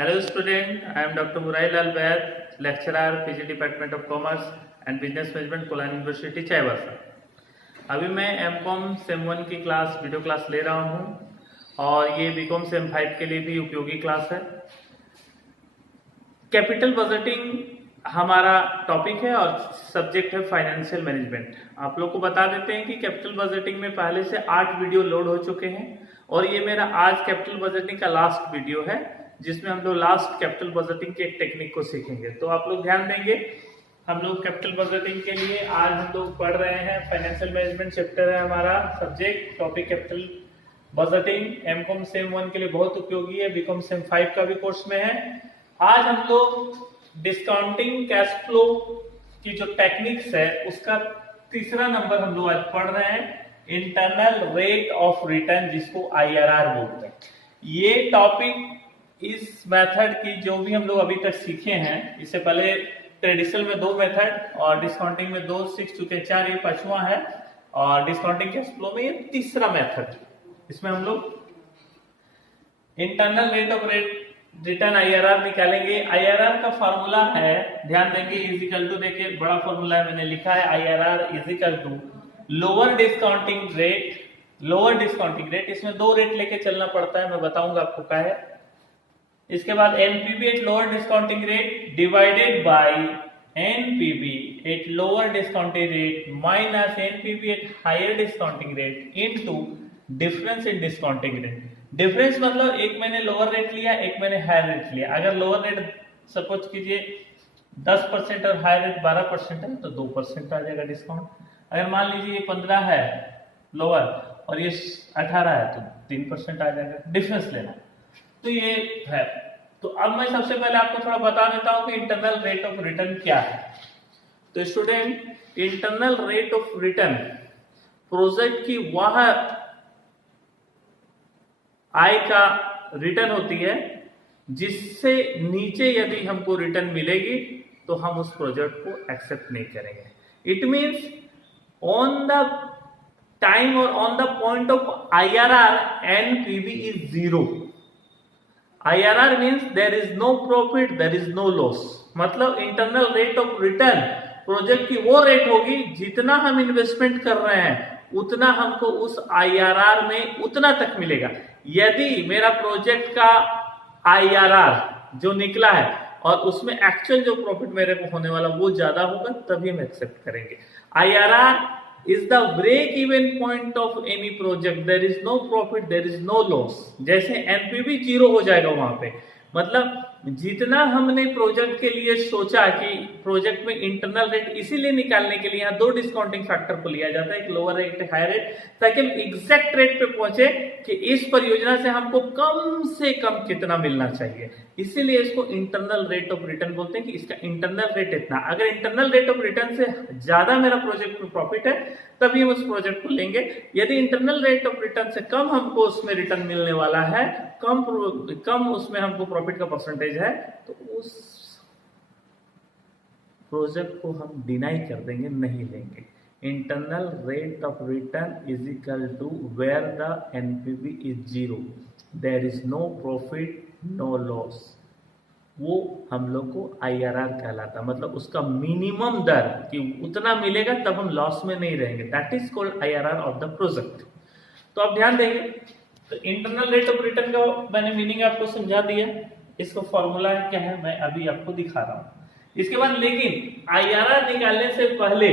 Hello student, I am Dr. Burai Lal Baid, lecturer PG Department of Commerce and Business Management, Kolhan university Chaibasa. अभी मैं MCom sem 1 की class video class ले रहा हूं और ये बीकॉम सेम 5 के लिए भी उपयोगी क्लास है। कैपिटल बजटिंग हमारा टॉपिक है और सब्जेक्ट है फाइनेंशियल मैनेजमेंट। आप लोग को बता देते हैं कि कैपिटल बजटिंग में पहले से 8 वीडियो लोड हो चुके हैं और ये मेरा आज कैपिटल बजटिंग का लास्ट वीडियो है जिसमें हम लोग लास्ट कैपिटल बजटिंग के एक टेक्निक को सीखेंगे। तो आप लोग ध्यान देंगे, हम लोग कैपिटल बजटिंग के लिए आज हम लोग पढ़ रहे हैं फाइनेंशियल मैनेजमेंट चैप्टर है हमारा subject topic capital budgeting. MCom sem 1 के लिए बहुत उपयोगी है, बीकॉम सेम 5 का भी कोर्स में है। आज हम लोग डिस्काउंटिंग कैश फ्लो की जो टेक्निक्स है उसका तीसरा नंबर हम लोग आज पढ़ रहे हैं, इंटरनल रेट ऑफ रिटर्न जिसको IRR बोलते हैं। ये टॉपिक इस मेथड की जो भी हम लोग अभी तक सीखे हैं, इससे पहले ट्रेडिशनल में 2 मेथड और डिस्काउंटिंग में 2 सीख चुके, 4 ये 5वां है और डिस्काउंटिंग कैश फ्लो में ये तीसरा मेथड। इसमें हम लोग internal rate of return IRR निकालेंगे। IRR का फॉर्मूला है, ध्यान देंगे, इज इक्वल टू, देखिए बड़ा फॉर्मूला है मैंने लिखा है, IRR is equal to lower discounting rate. इसमें 2 रेट लेके चलना पड़ता है, मैं बताऊंगा आपको क्या है। इसके बाद NPV at lower discounting rate divided by NPV at lower discounting rate minus NPV at higher discounting rate into difference in discounting rate. Difference मतलब एक मैंने लोअर रेट लिया, एक मैंने हायर रेट लिया। अगर लोअर रेट सपोज कीजिए 10% और हायर रेट 12% है तो 2% आ जाएगा डिस्काउंट। अगर मान लीजिए ये 15 है लोअर और ये 18 है तो 3% आ जाएगा, डिफरेंस लेना। तो ये है। तो अब मैं सबसे पहले आपको थोड़ा बता देता हूं कि इंटरनल रेट ऑफ रिटर्न क्या है। तो student, internal rate of return project की वह आय का रिटर्न होती है जिससे नीचे यदि हमको रिटर्न मिलेगी तो हम उस प्रोजेक्ट को एक्सेप्ट नहीं करेंगे। It means on the time और on the point of IRR NPV is 0। IRR means there is no profit, there is no loss। मतलब internal rate of return project की वो रेट होगी जितना हम इन्वेस्टमेंट कर रहे हैं उतना हमको उस IRR में उतना तक मिलेगा। यदि मेरा प्रोजेक्ट का IRR जो निकला है और उसमें एक्चुअल जो प्रॉफिट मेरे को होने वाला वो ज्यादा होगा तभी हम एक्सेप्ट करेंगे। IRR is the break even point of any project, there is no profit, there is no loss। जैसे NPV 0 हो जाएगा वहां पे, मतलब जितना हमने प्रोजेक्ट के लिए सोचा कि प्रोजेक्ट में इंटरनल रेट इसीलिए निकालने के लिए यहाँ 2 डिस्काउंटिंग फैक्टर को लिया जाता है, एक लोअर रेट एक हायर रेट, ताकि हम एग्जैक्ट रेट पे पहुंचे कि इस परियोजना से हमको कम से कम कितना मिलना चाहिए। इसीलिए इसको इंटरनल रेट ऑफ रिटर्न बोलते हैं कि इसका इंटरनल रेट इतना। अगर इंटरनल रेट ऑफ रिटर्न से ज्यादा मेरा प्रोजेक्ट में प्रॉफिट है तभी हम उस प्रोजेक्ट को लेंगे। यदि इंटरनल रेट ऑफ रिटर्न से कम हमको उसमें रिटर्न मिलने वाला है, कम उसमें हमको प्रॉफिट का परसेंटेज है, तो उस प्रोजेक्ट को हम डिनाई कर देंगे, नहीं लेंगे। Internal rate of return is equal to where the NPV is 0, there is no profit no loss. वो हम लोग को IRR कहलाता, मतलब उसका मिनिमम दर कि उतना मिलेगा तब हम लॉस में नहीं रहेंगे, that is called IRR of the project. तो आप ध्यान देंगे, तो इंटरनल रेट ऑफ रिटर्न का मैंने मीनिंग आपको समझा दिया, इसको फॉर्मूला क्या है मैं अभी आपको दिखा रहा हूं। इसके बाद लेकिन IRR निकालने से पहले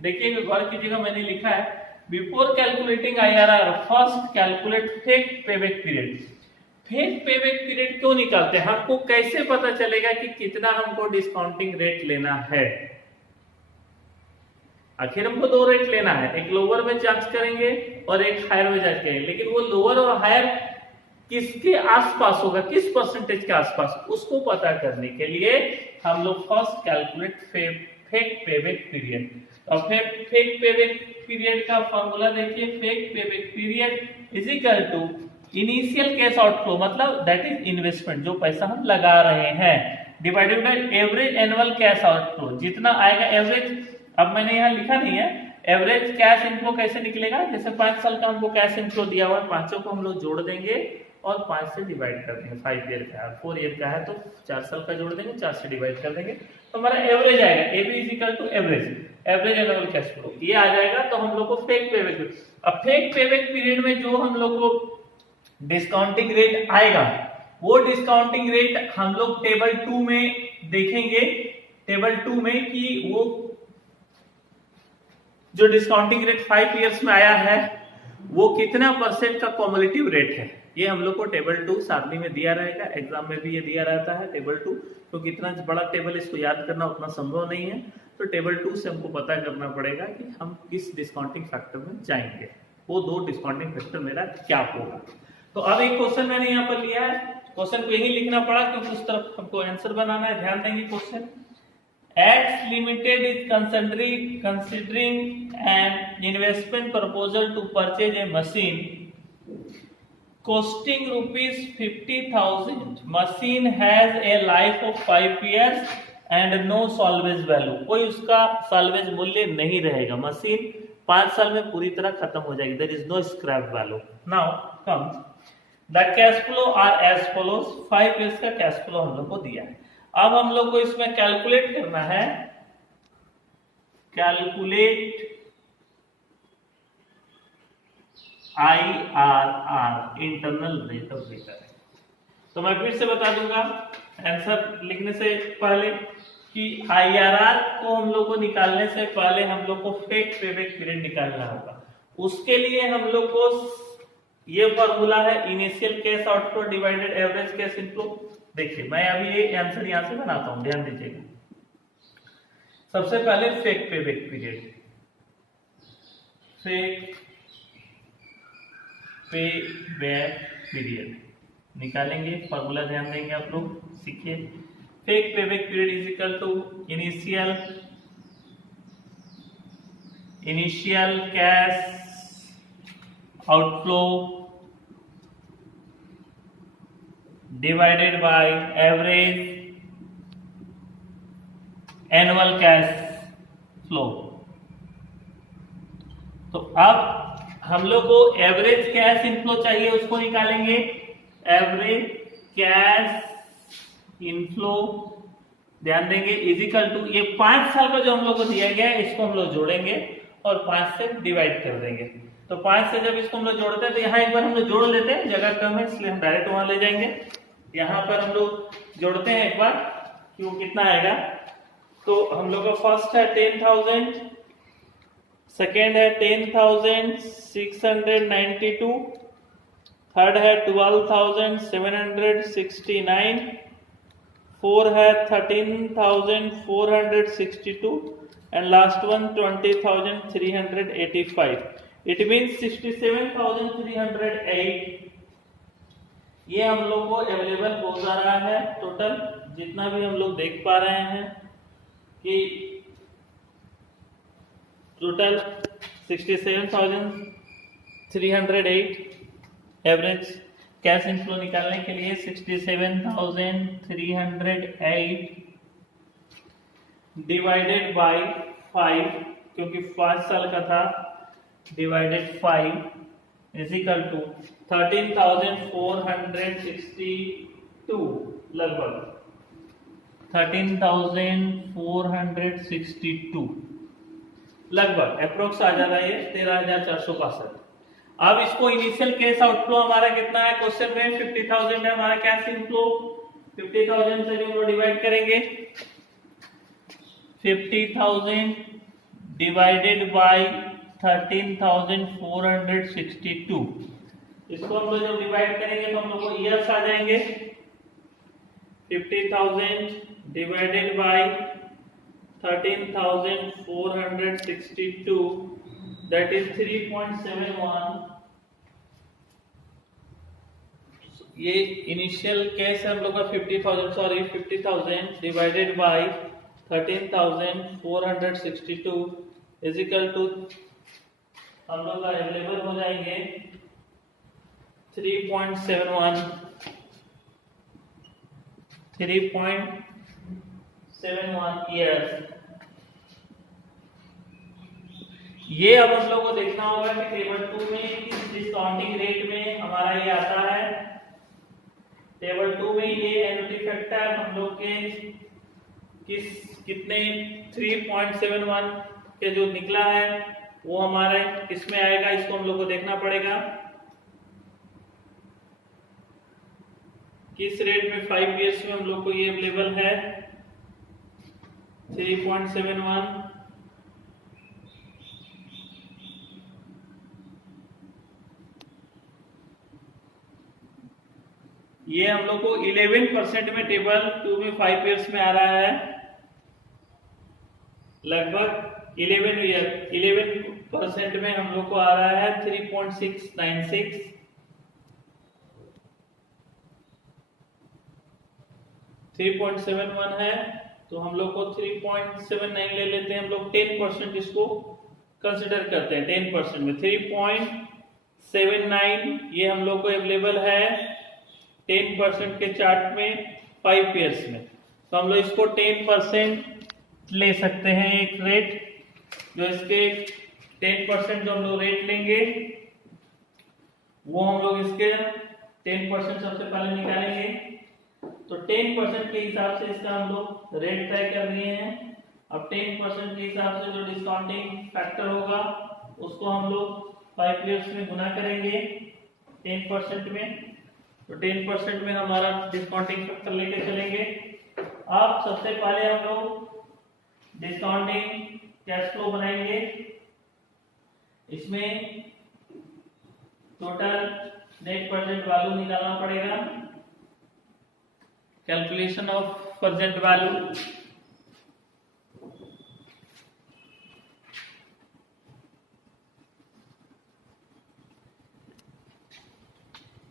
देखिए गौर कीजिएगा, मैंने लिखा है before calculating IRR first calculate fake payback period. Fake payback period क्यों निकालते हैं, हमको कैसे पता चलेगा कि कितना हमको डिस्काउंटिंग रेट लेना है। आखिर हमको 2 रेट लेना है, एक लोअर में जांच करेंगे और एक हायर में जांच करेंगे, लेकिन वो लोअर और हायर किसके आसपास होगा, किस परसेंटेज के आसपास, उसको पता करने के लिए हम लोग first calculate fake payback period. और फेक पेबैक पीरियड का फॉर्मूला देखिए, fake payback period is equal to initial cash outflow, मतलब दैट इज इन्वेस्टमेंट, जो पैसा हम लगा रहे हैं, divided by average annual cash outflow, जितना आएगा एवरेज। अब मैंने यहाँ लिखा नहीं है एवरेज कैश इनफ्लो कैसे निकलेगा, जैसे 5 साल का हमको कैश इनफ्लो दिया हुआ है, पांचों को हम लोग जोड़ देंगे और 5 से डिवाइड कर देंगे। 5 ईयर का है, 4 ईयर का है तो 4 साल का जोड़ देंगे, 4 से डिवाइड कर देंगे तो हमारा एवरेज आएगा। AB is equal to average annual cash flow, ये आ जाएगा। तो हम लोग को फेक पेबैक, अब फेक पेबैक पीरियड में जो हम लोग को डिस्काउंटिंग रेट आएगा वो डिस्काउंटिंग रेट हम लोग टेबल 2 में देखेंगे। टेबल 2 में कि वो जो डिस्काउंटिंग रेट 5 इयर्स में आया है वो कितना % का कॉम्युलेटिव रेट है, ये हम लोग को टेबल 2 सारणी में दिया रहेगा। एग्जाम में भी ये दिया रहता है टेबल 2, तो कितना बड़ा टेबल इसको याद करना उतना संभव नहीं है। तो टेबल 2 से हमको पता करना पड़ेगा कि हम किस डिस्काउंटिंग फैक्टर में जाएंगे, वो 2 डिस्काउंटिंग फैक्टर मेरा क्या होगा। तो अब एक क्वेश्चन मैंने यहाँ पर लिया है, क्वेश्चन को यही लिखना पड़ा क्योंकि उस तरफ हमको आंसर बनाना है। ध्यान देंगे question, X Limited is considering an investment proposal to purchase a machine costing rupees 50,000. Machine has a life of 5 years and no salvage value. कोई उसका salvage मूल्य नहीं रहेगा, मशीन 5 साल में पूरी तरह खत्म हो जाएगी। There is no scrap value. Now comes the cash flow are as follows. 5 years का cash flow हम लोग को दिया है। अब हम लोग को इसमें कैलकुलेट करना है, calculate IRR, internal rate of return. तो मैं फिर से बता दूंगा आंसर लिखने से पहले कि IRR को हम लोग को निकालने से पहले हम लोग को फेक पेबैक पीरियड निकालना होगा। उसके लिए हम लोग को ये फॉर्मूला है initial cash outflow divided average cash inflow. देखिए मैं अभी ये आंसर यहां से बनाता हूं, ध्यान दीजिएगा। सबसे पहले fake payback period, fake payback period निकालेंगे, फॉर्मूला ध्यान देंगे आप लोग, सीखिए। Fake payback period is equal to initial cash outflow divided by average annual cash flow। तो अब हम लोग को एवरेज कैश इनफ्लो चाहिए, उसको निकालेंगे। एवरेज कैश इनफ्लो ध्यान देंगे इज इक्वल टू, ये 5 साल का जो हम लोग को दिया गया है इसको हम लोग जोड़ेंगे और 5 से डिवाइड कर देंगे। तो 5 से जब इसको हम लोग जोड़ते हैं तो यहाँ एक बार हम लोग जोड़ लेते हैं, जगह कम है इसलिए हम डायरेक्ट वहां ले जाएंगे। यहाँ पर हम लोग जोड़ते हैं एक बार कि वो कितना आएगा। तो हम लोग का फर्स्ट है 10,000, सेकेंड है 10,692, थर्ड है 12,769, फोर है 13,462 and last one 20,385। It means 67,308 ये हम लोग को अवेलेबल हो जा रहा है। टोटल जितना भी हम लोग देख पा रहे हैं कि टोटल 67,308 एवरेज कैश इनफ्लो निकालने के लिए 67,308 डिवाइडेड बाय 5 क्योंकि 5 साल का था, डिवाइडेड 5 इज इक्वल टू 13,462 लगभग 13,462 लगभग अप्रोक्स आ जा रहा है 13,465। अब इसको इनिशियल कैश आउटफ्लो हमारा कितना है क्वेश्चन में 50,000 है हमारा कैश इनफ्लो। 50,000 से हम लोग डिवाइड करेंगे, 50,000 डिवाइडेड बाय 13,462। इसको हम लोग जब डिवाइड करेंगे तो हम लोग को ईयर्स आ जाएंगे। 50,000 डिवाइडेड बाय 13,462 that is 3.71। ये इनिशियल कैश हम लोग का 50,000 divided by 13,462 is equal to हम लोग का अवेलेबल हो जाएंगे 3.71 ईयर्स। ये अब हम लोग को देखना होगा कि टेबल 2 में किस डिस्काउंटिंग रेट में हमारा ये आता है टेबल 2 में ये एन्युटी फैक्टर हम लोग के कितने 3.71 के जो निकला है वो हमारे किसमें आएगा, इसको हम लोग को देखना पड़ेगा किस रेट में 5 ईयर्स में हम लोग को ये अवेलेबल है 3.71। ये हम लोग को 11% में टेबल 2 में 5 ईयर्स में आ रहा है, लगभग 11% में हम लोग को आ रहा है 3.696। 3.71 है तो हम लोग को 3.79 ले लेते हैं, हम लोग 10% इसको कंसिडर करते हैं। 10% में 3.79 ये हम लोग को अवेलेबल है 10% के चार्ट में 5 ईयर्स में, तो हम लोग इसको 10% ले सकते हैं। एक रेट जो इसके 10% जो हम लोग रेट लेंगे वो हम लोग इसके 10% सबसे पहले निकालेंगे, तो 10% के हिसाब से इसका हम लोग रेट तय कर रहे हैं। अब 10% के हिसाब से जो डिस्काउंटिंग फैक्टर होगा उसको हम लोग 5 ईयर्स में गुना करेंगे 10% में, तो 10% में हमारा डिस्काउंटिंग फैक्टर लेके चलेंगे। अब सबसे पहले हम लोग डिस्काउंटिंग कैश फ्लो बनाएंगे, इसमें टोटल नेट प्रेजेंट वैल्यू निकालना पड़ेगा। Calculation of present value,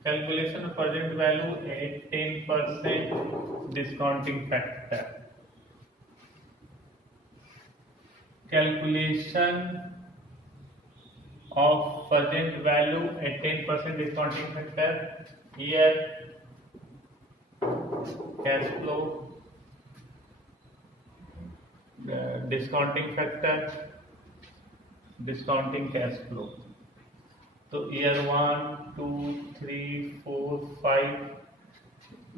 calculation of present value at 10% discounting factor. Calculation of present value at 10% discounting factor. Here cash flow, discounting factor, discounting cash flow. तो year 1 2 3 4 5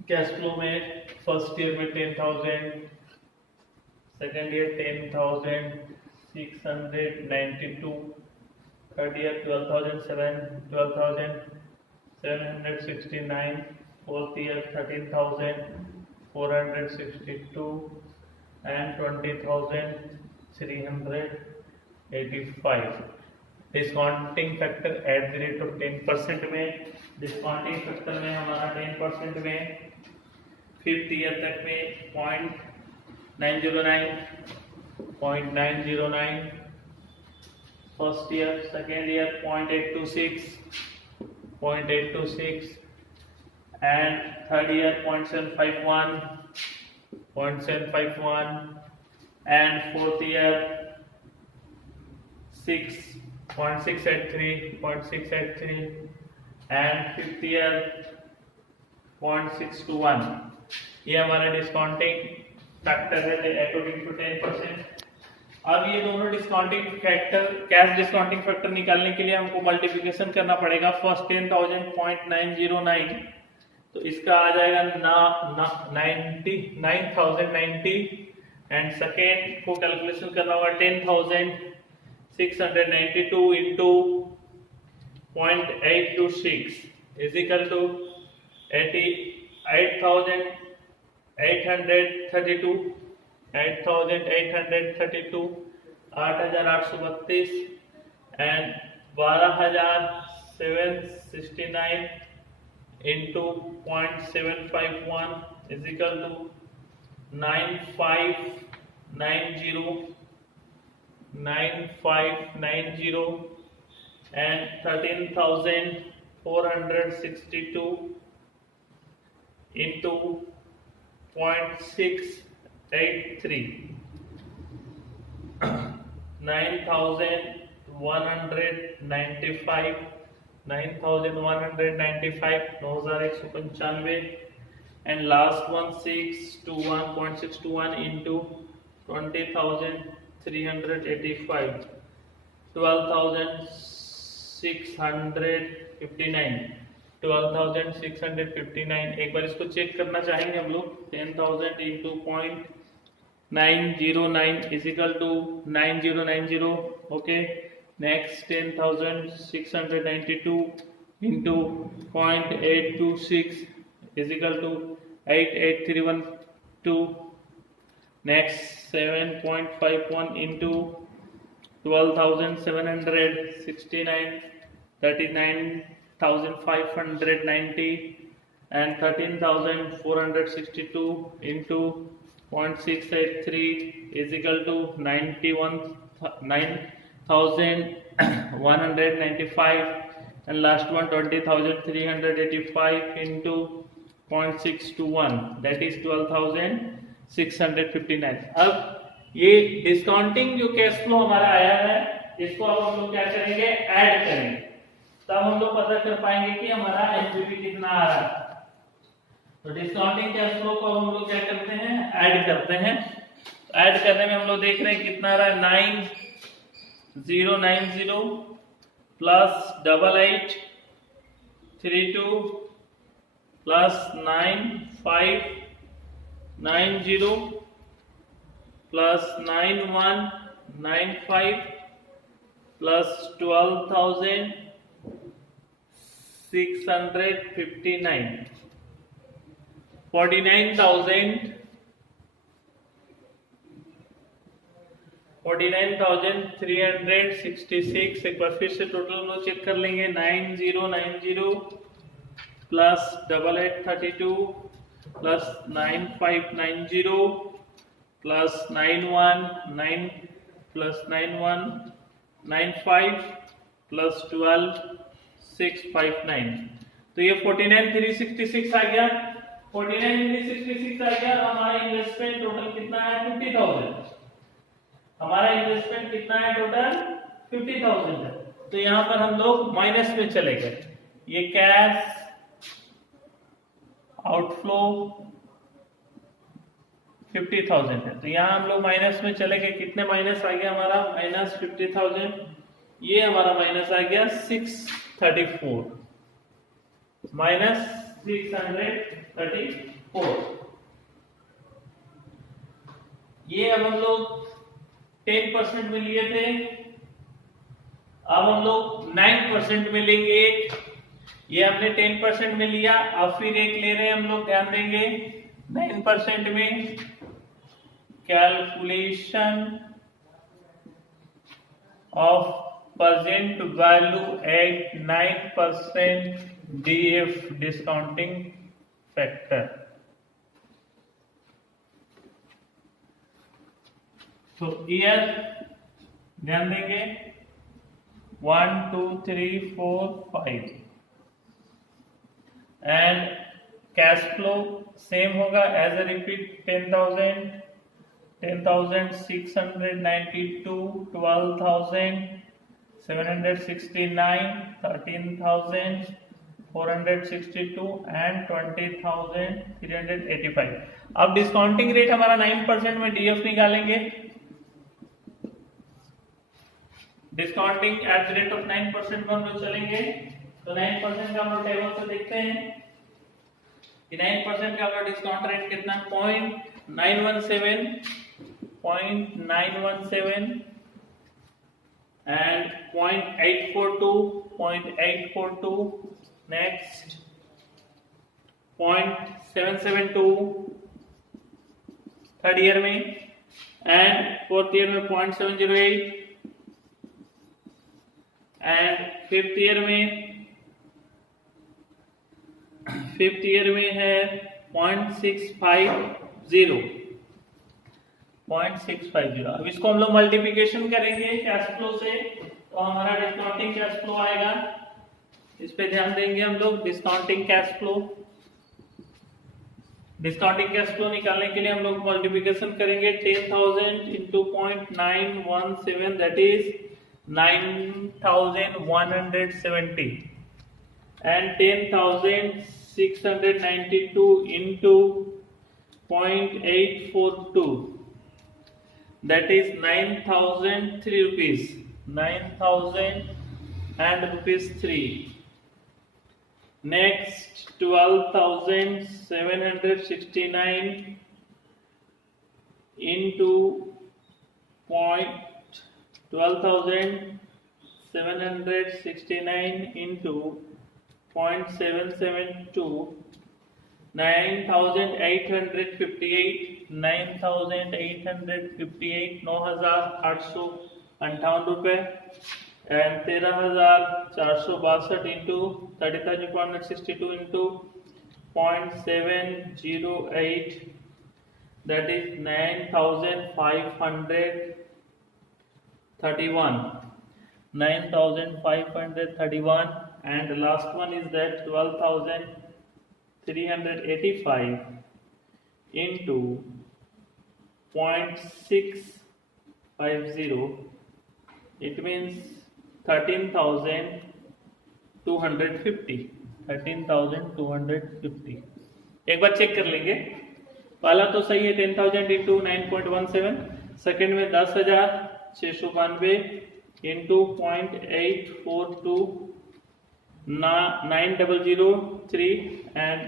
cash flow में first year में 10,000, second year 10,692, third year 12,769, fourth year 13,462 and 20,385। Discounting factor eight the rate of 10% में, discounting factor में हमारा 10% में fifth year तक में 0.909, 0.909, first year, second year 0.826, 0.826 and third year 0.751, 0.751 and fourth year 0.683 and fifth year 0.621। ये हमारा discounting factor है according to 10%। अब ये दोनों discounting factor, cash discounting factor निकालने के लिए हमको मल्टीप्लिकेशन करना पड़ेगा। फर्स्ट 10,000.909 तो इसका आ जाएगा 9,090 एंड सेकेंड को कैलकुलेशन करना होगा 10,692 into 0.826 is equal to 8,832, 8,832 and 12,769 into 0.751 is equal to 9590 and 13,462 into 0.683, 9,195, 9,195 and last one 621.621 into 20,385, 12,659 12,659। एक बार इसको चेक करना चाहेंगे हम लोग। 10,000 into 0.909 is equal to 9090। Okay, next 10,692 into 0.826 is equal to 88,312। Next 7.51 into 12,769 39,590 and 13,462 into 0.683 is equal to 9,195 and last one 20,385 into 0.621 that is 12,659। अब ये discounting जो cash flow हमारा आया है इसको अब हम लोग क्या करेंगे, ऐड करेंगे, तब हम लोग पता कर पाएंगे कि हमारा एनपीवी कितना आ रहा है। तो डिस्काउंटिंग कैश फ्लो को हम लोग क्या करते हैं, ऐड करते हैं। ऐड करने में हम लोग देख रहे हैं कितना आ रहा है, 9090 प्लस 8832 प्लस 9590 प्लस 9195 प्लस 12,659 49,366। एक बार फिर से टोटल हम लोग चेक कर लेंगे। 9090 प्लस 8832 प्लस 9590 प्लस 9195 प्लस 12,659। तो ये 49,366 आ गया। 49,366 आ गया। हमारा इन्वेस्टमेंट टोटल कितना है, 50,000। हमारा इन्वेस्टमेंट कितना है टोटल, 50,000 है। तो यहां पर हम लोग माइनस में चले गए। ये कैश आउटफ्लो 50,000 है, तो यहां हम लोग माइनस में चले गए। कितने माइनस आ गया हमारा, माइनस 50,000। ये हमारा माइनस आ गया 634 माइनस 634। ये अब हम लोग 10% में लिए थे, अब हम लोग 9% में लेंगे। ये हमने 10% में लिया, अब फिर एक ले रहे हैं हम लोग, ध्यान देंगे 9% में। Calculation of present value at 9% DF discounting factor. तो ईयर ध्यान देंगे 1 2 3 4 5 एंड कैश फ्लो सेम होगा एज अ रिपीट 10,000 10,692 12,769 13,462 एंड 20,385। अब डिस्काउंटिंग रेट हमारा 9% में डीएफ निकालेंगे। Discounting at the rate of 9% में हम लोग चलेंगे। तो 9% का हम लोग टेबल से देखते हैं कि 9% का हमारा डिस्काउंट रेट कितना, 0.917 एंड 0.842 नेक्स्ट 0.772 थर्ड ईयर में एंड फोर्थ ईयर में 0.708 एंड फिफ्थ ईयर में है 0.650। अब इसको हम लोग मल्टीप्लिकेशन करेंगे कैश फ्लो से, तो हमारा डिस्काउंटिंग कैश फ्लो आएगा। इस पे ध्यान देंगे हम लोग। डिस्काउंटिंग कैश फ्लो निकालने के लिए हम लोग मल्टीप्लिकेशन करेंगे। 10,000 into 0.917 that is 9,170 and 10,692 into 0.842 that is 9,003 rupees, 9,000 and rupees 3 next 12,769 into point 12,769 into 0.772 9,858 9,858 रुपए and 13,462 into 30,462 into 0.708 that is 9,531 9,531 and the last one is that 12,385 into 0.650 it means 13,250 13,250 एक बार check कर लेंगे। पहला तो सही है 10,000 इंटू 9.17 सेकेंड में 10,692 into 0.842 9003 and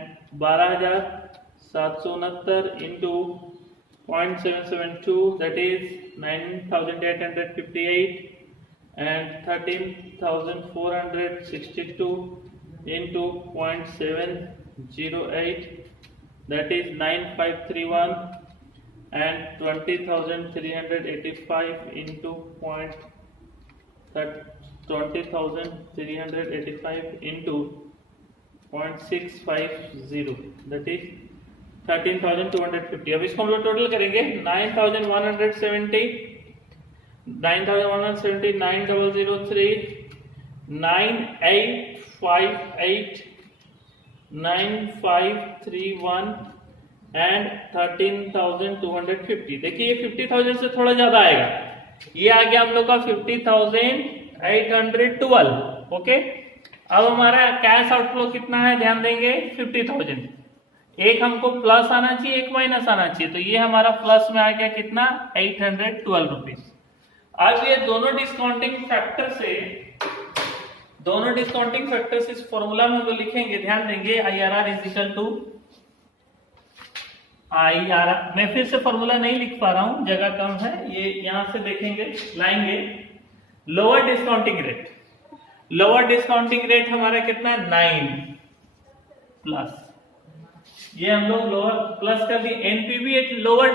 12,769 into 0.772 that is 9,858 and 13,462 into 0.708 that is 9,531 and 20,385 into 20,385 into 0.650 that is 13,250। अब इसको हम लोग टोटल करेंगे 9,170 9,170 9,003 9,858 9,531 एंड 13,250। देखिए ये 50,000 से थोड़ा ज्यादा आएगा, ये आ गया हम लोग का 50,812। ओके, अब हमारा कैश आउटफ्लो कितना है ध्यान देंगे 50,000। एक हमको प्लस आना चाहिए, एक माइनस आना चाहिए, तो ये हमारा प्लस में आ गया कितना 812 रुपीज। अब ये दोनों डिस्काउंटिंग फैक्टर से इस फॉर्मूला में हम लोग लिखेंगे, ध्यान देंगे IRR is equal to IRR। मैं फिर से फॉर्मूला नहीं लिख पा रहा हूं, जगह कम है, ये यहां से देखेंगे लाएंगे। लोअर डिस्काउंटिंग रेट हमारा कितना 9 प्लस, ये हम लोग लोअर प्लस कर दिए। NPV at lower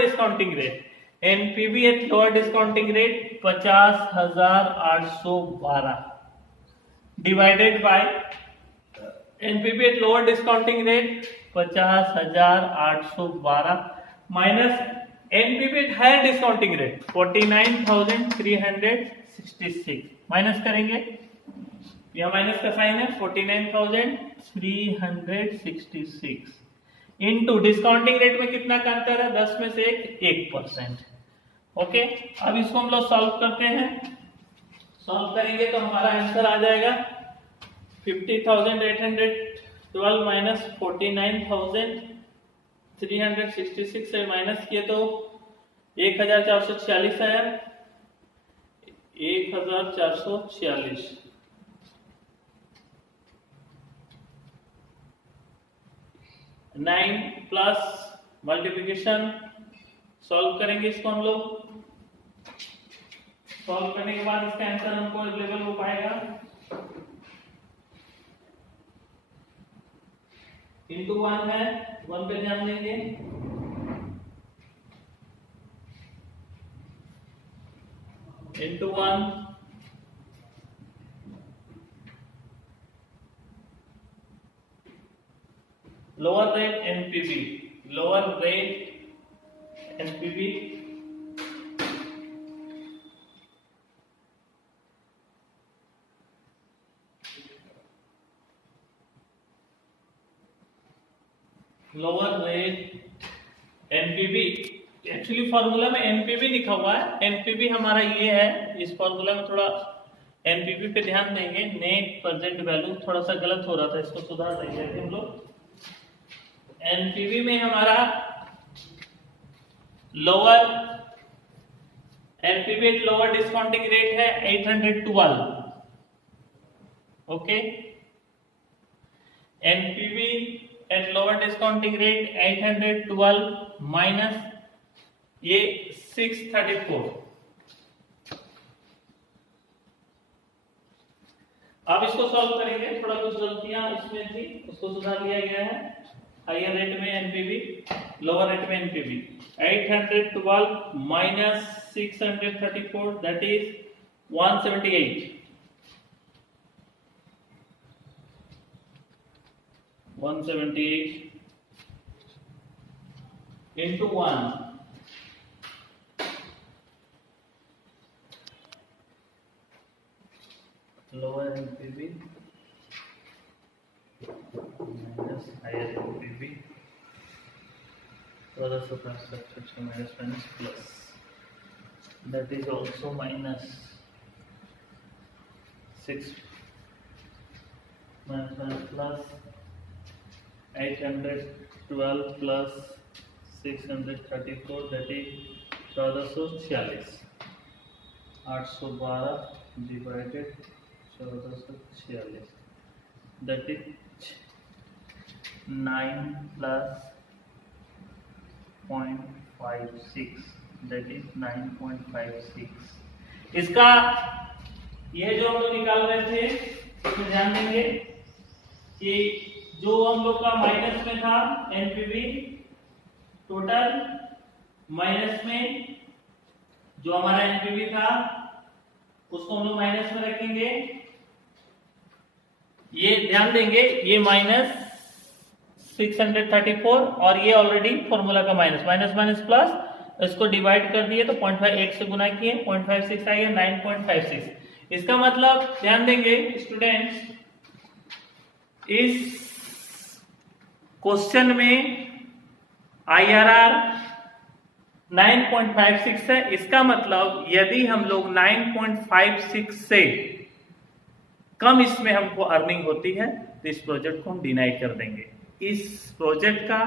discounting rate 50,812 divided by NPV at lower discounting rate 50,812 minus NPV at higher discounting rate 49,366 minus करेंगे, यह माइनस का साइन है 49,366 इनटू डिस्काउंटिंग रेट में कितना का अंतर है 10 में से 1%। ओके, अब इसको हम लोग सॉल्व करते हैं। सॉल्व करेंगे तो हमारा आंसर आ जाएगा 50,812 माइनस 49,366 से माइनस किए तो 1,446 आया, 1,446। नाइन प्लस मल्टीप्लिकेशन सॉल्व करेंगे इसको हम लोग। सॉल्व करने के बाद इसका आंसर हमको अवेलेबल हो पाएगा इंटू 1 है, 1 पे ध्यान देंगे, into 1 lower rate NPV actually formula में एनपीवी लिखा हुआ है, एनपीवी हमारा ये है। इस फॉर्मूला में थोड़ा एनपीवी पे ध्यान देंगे, नेट प्रेजेंट वैल्यू थोड़ा सा गलत हो रहा था, इसको सुधार देंगे हम लोग। एनपीवी में हमारा लोअर डिस्काउंटिंग रेट है 812। Okay, NPV at lower discounting rate 812 minus ये 634। अब इसको सॉल्व करेंगे, थोड़ा कुछ गलतियां इसमें थी उसको सुधार लिया गया है। हायर रेट में एनपीवी, लोअर रेट में NPV. 812 minus 634 that is 178। 178 into 1 lower NPV minus higher NPV further subtraction minus plus that is also minus 6 minus plus 812 plus 634 that is 1446। 812 divided 1446 that is 9 plus 0.56 that is 9.56। इसका ये जो हम लोग निकाल रहे थे इसमें ध्यान देंगे कि जो हम लोग का माइनस में था एनपीवी टोटल, माइनस में जो हमारा एनपीवी था उसको हम लोग माइनस में रखेंगे। ये ध्यान देंगे ये माइनस 634 और ये ऑलरेडी फॉर्मूला का माइनस माइनस माइनस प्लस, इसको डिवाइड कर दिए तो 0.58 से गुना किए 0.56 आ गया 9.56। इसका मतलब ध्यान देंगे स्टूडेंट्स, इस क्वेश्चन में IRR 9.56 है। इसका मतलब यदि हम लोग 9.56 से कम इसमें हमको अर्निंग होती है तो इस प्रोजेक्ट को हम डिनाई कर देंगे। इस प्रोजेक्ट का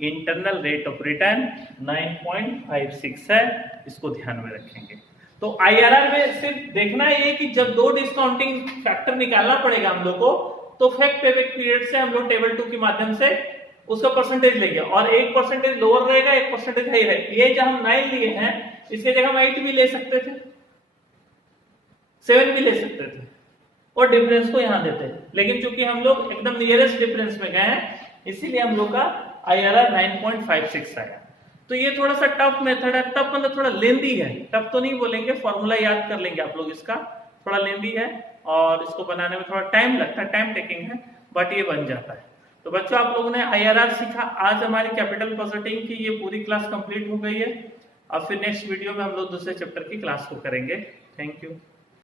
इंटरनल रेट ऑफ रिटर्न 9.56 है, इसको ध्यान में रखेंगे। तो IRR में सिर्फ देखना ये कि जब दो डिस्काउंटिंग फैक्टर निकालना पड़ेगा हम लोग को, तो फैक्ट पेबैक पीरियड से हम लोग टेबल 2 के माध्यम से उसका परसेंटेज लेंगे और 1% लोअर रहेगा 1% हाई रहेगा। ये जो हम 9 लिए हैं इसके जगह हम 8 भी ले सकते थे, 7 भी ले सकते थे और डिफरेंस को यहां देते हैं, लेकिन चूंकि हम लोग एकदम नियरेस्ट डिफरेंस में गए हैं इसीलिए हम लोग का IRR 9.56 आया। तो ये थोड़ा सा टफ मेथड है, टफ मतलब थोड़ा लेंदी है, टफ तो नहीं बोलेंगे, फॉर्मूला याद कर लेंगे आप लोग, इसका थोड़ा लेंदी है और इसको बनाने में थोड़ा टाइम लगता है, टाइम टेकिंग है, बट ये बन जाता है। तो बच्चों आप लोगों ने IRR सीखा। आज हमारी कैपिटल बजटिंग की ये पूरी क्लास कंप्लीट हो गई है। अब फिर नेक्स्ट वीडियो में हम लोग दूसरे चैप्टर की क्लास को करेंगे। Thank you.